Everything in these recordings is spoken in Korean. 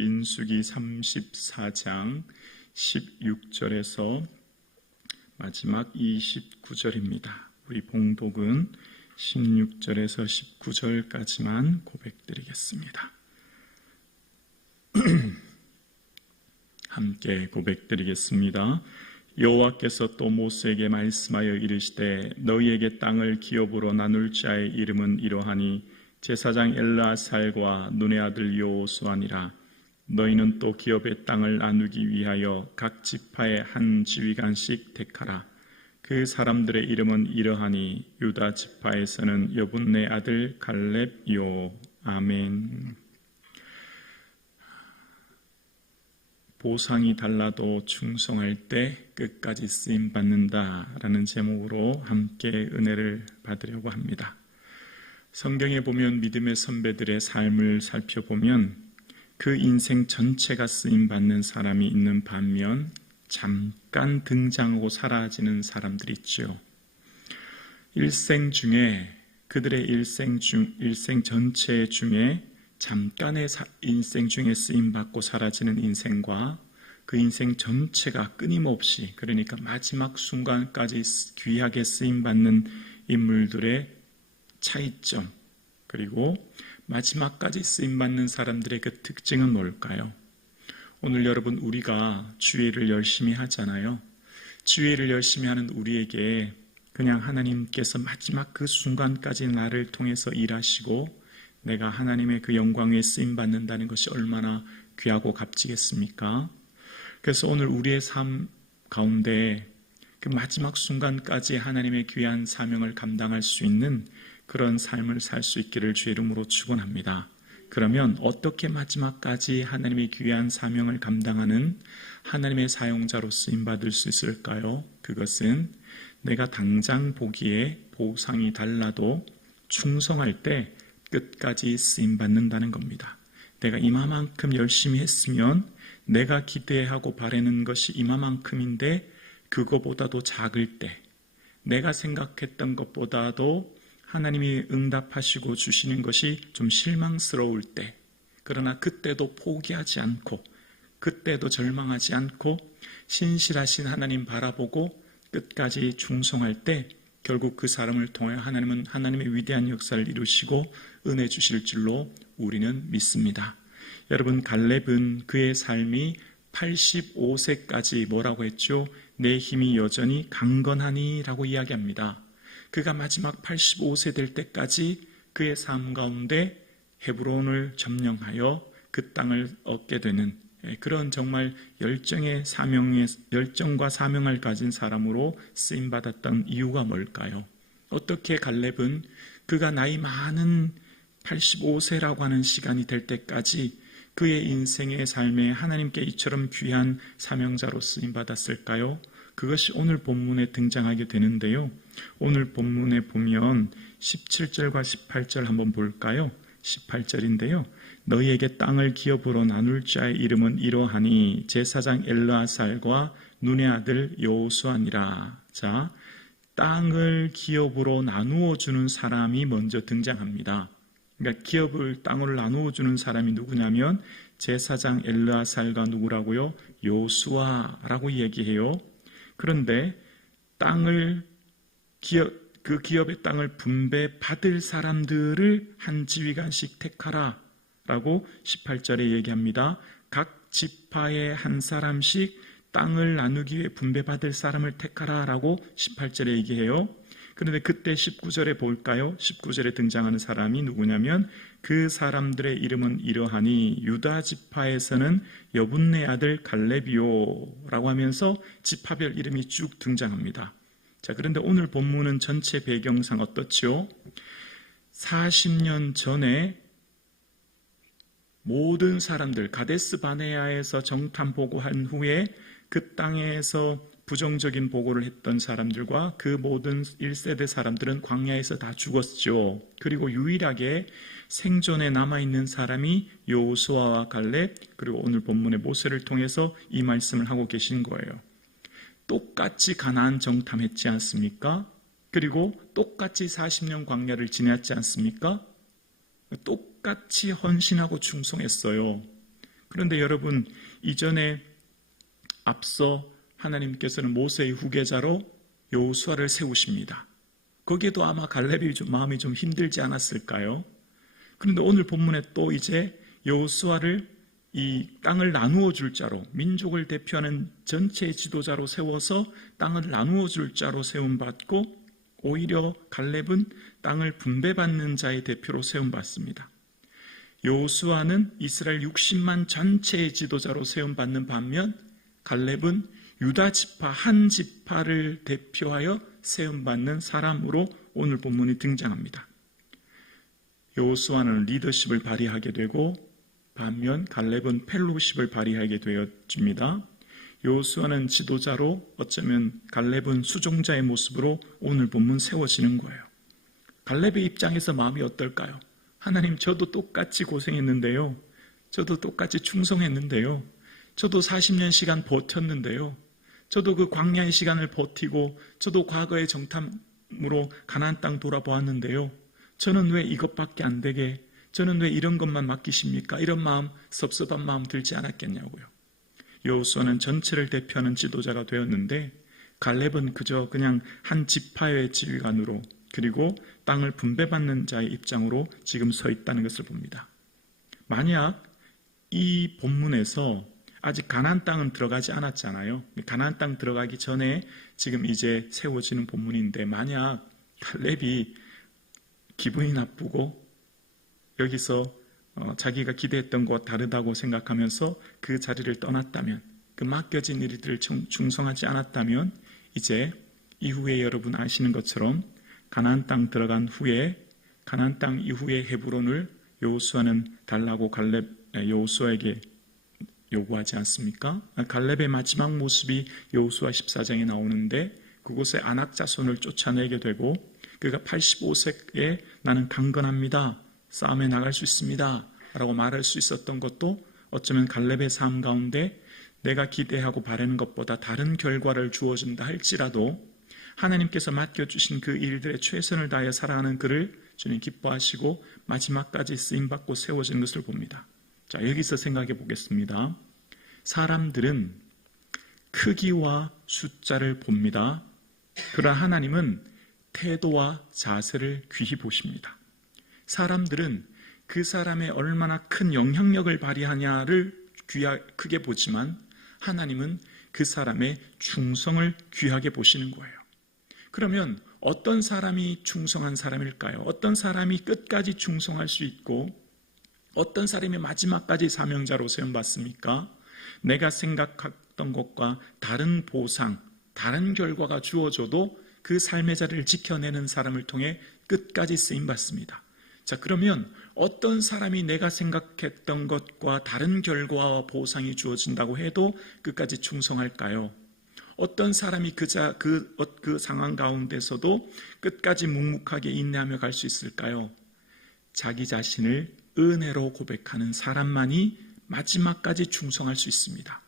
민수기 34장 16절에서 마지막 29절입니다. 우리 봉독은 16절에서 19절까지만 고백드리겠습니다. 함께 고백드리겠습니다. 여호와께서 또 모세에게 말씀하여 이르시되 너희에게 땅을 기업으로 나눌 자의 이름은 이러하니 제사장 엘르아살과 눈의 아들 여호수아니라. 너희는 또 기업의 땅을 나누기 위하여 각 지파의 한 지휘관씩 택하라. 그 사람들의 이름은 이러하니 유다 지파에서는 여분네 아들 갈렙요. 아멘. 보상이 달라도 충성할 때 끝까지 쓰임받는다라는 제목으로 함께 은혜를 받으려고 합니다. 성경에 보면 믿음의 선배들의 삶을 살펴보면 그 인생 전체가 쓰임받는 사람이 있는 반면 잠깐 등장하고 사라지는 사람들이 있죠. 일생 중에 그들의 일생 전체 중에 잠깐의 인생 중에 쓰임받고 사라지는 인생과 그 인생 전체가 끊임없이, 그러니까 마지막 순간까지 귀하게 쓰임받는 인물들의 차이점, 그리고 마지막까지 쓰임받는 사람들의 그 특징은 뭘까요? 오늘 여러분, 우리가 주일을 열심히 하잖아요. 주일을 열심히 하는 우리에게 그냥 하나님께서 마지막 그 순간까지 나를 통해서 일하시고 내가 하나님의 그 영광에 쓰임받는다는 것이 얼마나 귀하고 값지겠습니까? 그래서 오늘 우리의 삶 가운데 그 마지막 순간까지 하나님의 귀한 사명을 감당할 수 있는 그런 삶을 살 수 있기를 주의 이름으로 축원합니다. 그러면 어떻게 마지막까지 하나님의 귀한 사명을 감당하는 하나님의 사용자로 쓰임받을 수 있을까요? 그것은 내가 당장 보기에 보상이 달라도 충성할 때 끝까지 쓰임받는다는 겁니다. 내가 이마만큼 열심히 했으면 내가 기대하고 바라는 것이 이마만큼인데 그거보다도 작을 때, 내가 생각했던 것보다도 하나님이 응답하시고 주시는 것이 좀 실망스러울 때, 그러나 그때도 포기하지 않고 그때도 절망하지 않고 신실하신 하나님 바라보고 끝까지 충성할 때 결국 그 사람을 통해 하나님은 하나님의 위대한 역사를 이루시고 은혜 주실 줄로 우리는 믿습니다. 여러분, 갈렙은 그의 삶이 85세까지 뭐라고 했죠? 내 힘이 여전히 강건하니 라고 이야기합니다. 그가 마지막 85세 될 때까지 그의 삶 가운데 헤브론을 점령하여 그 땅을 얻게 되는 그런 정말 열정과 사명을 가진 사람으로 쓰임받았던 이유가 뭘까요? 어떻게 갈렙은 그가 나이 많은 85세라고 하는 시간이 될 때까지 그의 인생의 삶에 하나님께 이처럼 귀한 사명자로 쓰임받았을까요? 그것이 오늘 본문에 등장하게 되는데요. 오늘 본문에 보면 17절과 18절 한번 볼까요? 18절인데요. 너희에게 땅을 기업으로 나눌 자의 이름은 이러하니 제사장 엘르아살과 눈의 아들 여호수아니라. 자, 땅을 기업으로 나누어 주는 사람이 먼저 등장합니다. 그러니까 기업을 땅으로 나누어 주는 사람이 누구냐면 제사장 엘르아살과 누구라고요? 여호수아라고 얘기해요. 그런데 그 기업의 땅을 분배받을 사람들을 한 지휘관씩 택하라 라고 18절에 얘기합니다. 각 지파의 한 사람씩 땅을 나누기 위해 분배받을 사람을 택하라 라고 18절에 얘기해요. 그런데 그때 19절에 볼까요? 19절에 등장하는 사람이 누구냐면 그 사람들의 이름은 이러하니 유다 지파에서는 여분네 아들 갈렙이요 라고 하면서 지파별 이름이 쭉 등장합니다. 자, 그런데 오늘 본문은 전체 배경상 어떻죠? 40년 전에 모든 사람들 가데스 바네아에서 정탐 보고한 후에 그 땅에서 부정적인 보고를 했던 사람들과 그 모든 1세대 사람들은 광야에서 다 죽었죠. 그리고 유일하게 생존에 남아있는 사람이 여호수아와 갈렙, 그리고 오늘 본문의 모세를 통해서 이 말씀을 하고 계신 거예요. 똑같이 가나안 정탐했지 않습니까? 그리고 똑같이 40년 광야를 지났지 않습니까? 똑같이 헌신하고 충성했어요. 그런데 여러분, 이전에 앞서 하나님께서는 모세의 후계자로 여호수아를 세우십니다. 거기에도 아마 갈렙이 마음이 좀 힘들지 않았을까요? 그런데 오늘 본문에 또 이제 여호수아를 이 땅을 나누어 줄 자로, 민족을 대표하는 전체 지도자로 세워서 땅을 나누어 줄 자로 세움받고, 오히려 갈렙은 땅을 분배받는 자의 대표로 세움받습니다. 여호수아는 이스라엘 60만 전체의 지도자로 세움받는 반면, 갈렙은 유다 지파 한 지파를 대표하여 세움받는 사람으로 오늘 본문이 등장합니다. 여호수아는 리더십을 발휘하게 되고, 반면 갈렙은 펠로십을 발휘하게 되어집니다. 여호수아는 지도자로, 어쩌면 갈렙은 수종자의 모습으로 오늘 본문 세워지는 거예요. 갈렙의 입장에서 마음이 어떨까요? 하나님, 저도 똑같이 고생했는데요. 저도 똑같이 충성했는데요. 저도 40년 시간 버텼는데요. 저도 그 광야의 시간을 버티고, 저도 과거의 정탐으로 가나안 땅 돌아보았는데요. 저는 왜 이것밖에 안 되게, 저는 왜 이런 것만 맡기십니까? 이런 마음, 섭섭한 마음 들지 않았겠냐고요. 여호수아는 전체를 대표하는 지도자가 되었는데, 갈렙은 그저 그냥 한 지파의 지휘관으로, 그리고 땅을 분배받는 자의 입장으로 지금 서 있다는 것을 봅니다. 만약 이 본문에서 아직 가나안 땅은 들어가지 않았잖아요. 가나안 땅 들어가기 전에 지금 이제 세워지는 본문인데, 만약 갈렙이 기분이 나쁘고 여기서 자기가 기대했던 것과 다르다고 생각하면서 그 자리를 떠났다면, 그 맡겨진 일들을 충성하지 않았다면, 이제 이후에 여러분 아시는 것처럼 가나안 땅 들어간 후에, 가나안 땅 이후에 헤브론을 여호수아는 달라고 여호수아에게 요구하지 않습니까? 갈렙의 마지막 모습이 여호수아 14장에 나오는데, 그곳에 아낙 자손을 쫓아내게 되고, 그가 85세에 나는 강건합니다, 싸움에 나갈 수 있습니다 라고 말할 수 있었던 것도 어쩌면 갈렙의 삶 가운데 내가 기대하고 바라는 것보다 다른 결과를 주어준다 할지라도 하나님께서 맡겨주신 그 일들에 최선을 다하여 살아가는 그를 주님 기뻐하시고 마지막까지 쓰임받고 세워지는 것을 봅니다. 자, 여기서 생각해 보겠습니다. 사람들은 크기와 숫자를 봅니다. 그러나 하나님은 태도와 자세를 귀히 보십니다. 사람들은 그 사람의 얼마나 큰 영향력을 발휘하냐를 크게 보지만, 하나님은 그 사람의 충성을 귀하게 보시는 거예요. 그러면 어떤 사람이 충성한 사람일까요? 어떤 사람이 끝까지 충성할 수 있고 어떤 사람이 마지막까지 사명자로 세움받습니까? 내가 생각했던 것과 다른 보상, 다른 결과가 주어져도 그 삶의 자리를 지켜내는 사람을 통해 끝까지 쓰임받습니다. 자, 그러면 어떤 사람이 내가 생각했던 것과 다른 결과와 보상이 주어진다고 해도 끝까지 충성할까요? 어떤 사람이 그 상황 가운데서도 끝까지 묵묵하게 인내하며 갈 수 있을까요? 자기 자신을 은혜로 고백하는 사람만이 마지막까지 충성할 수 있습니다.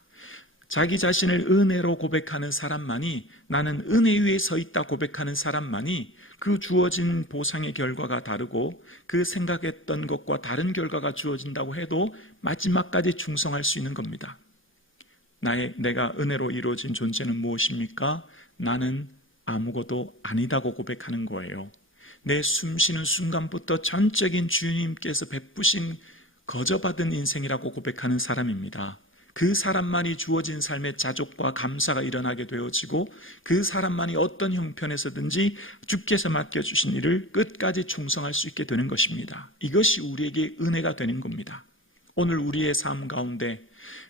자기 자신을 은혜로 고백하는 사람만이, 나는 은혜 위에 서 있다 고백하는 사람만이 그 주어진 보상의 결과가 다르고 그 생각했던 것과 다른 결과가 주어진다고 해도 마지막까지 충성할 수 있는 겁니다. 내가 은혜로 이루어진 존재는 무엇입니까? 나는 아무것도 아니다고 고백하는 거예요. 내 숨쉬는 순간부터 전적인 주님께서 베푸신 거저받은 인생이라고 고백하는 사람입니다. 그 사람만이 주어진 삶의 자족과 감사가 일어나게 되어지고, 그 사람만이 어떤 형편에서든지 주께서 맡겨주신 일을 끝까지 충성할 수 있게 되는 것입니다. 이것이 우리에게 은혜가 되는 겁니다. 오늘 우리의 삶 가운데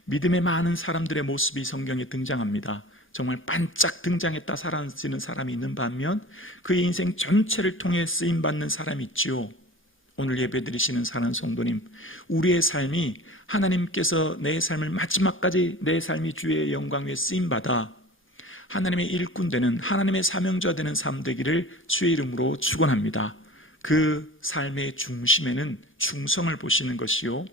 믿음의 많은 사람들의 모습이 성경에 등장합니다. 정말 반짝 등장했다 사라지는 사람이 있는 반면 그의 인생 전체를 통해 쓰임받는 사람이 있지요. 오늘 예배드리시는 사랑하는 성도님, 우리의 삶이 하나님께서 내 삶을 마지막까지 내 삶이 주의 영광 위에 쓰임받아 하나님의 일꾼 되는, 하나님의 사명자 되는 삶 되기를 주의 이름으로 축원합니다. 그 삶의 중심에는 충성을 보시는 것이요,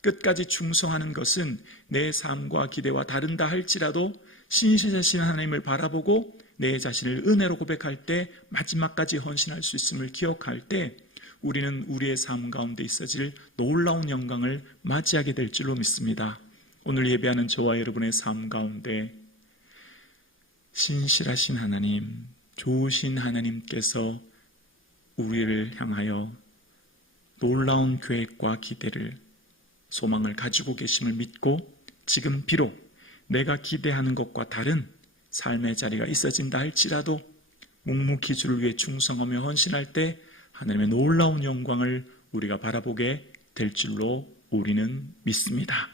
끝까지 충성하는 것은 내 삶과 기대와 다른다 할지라도 신실하신 하나님을 바라보고 내 자신을 은혜로 고백할 때 마지막까지 헌신할 수 있음을 기억할 때 우리는 우리의 삶 가운데 있어질 놀라운 영광을 맞이하게 될 줄로 믿습니다. 오늘 예배하는 저와 여러분의 삶 가운데 신실하신 하나님, 좋으신 하나님께서 우리를 향하여 놀라운 계획과 기대를, 소망을 가지고 계심을 믿고 지금 비록 내가 기대하는 것과 다른 삶의 자리가 있어진다 할지라도 묵묵히 주를 위해 충성하며 헌신할 때 하나님의 놀라운 영광을 우리가 바라보게 될 줄로 우리는 믿습니다.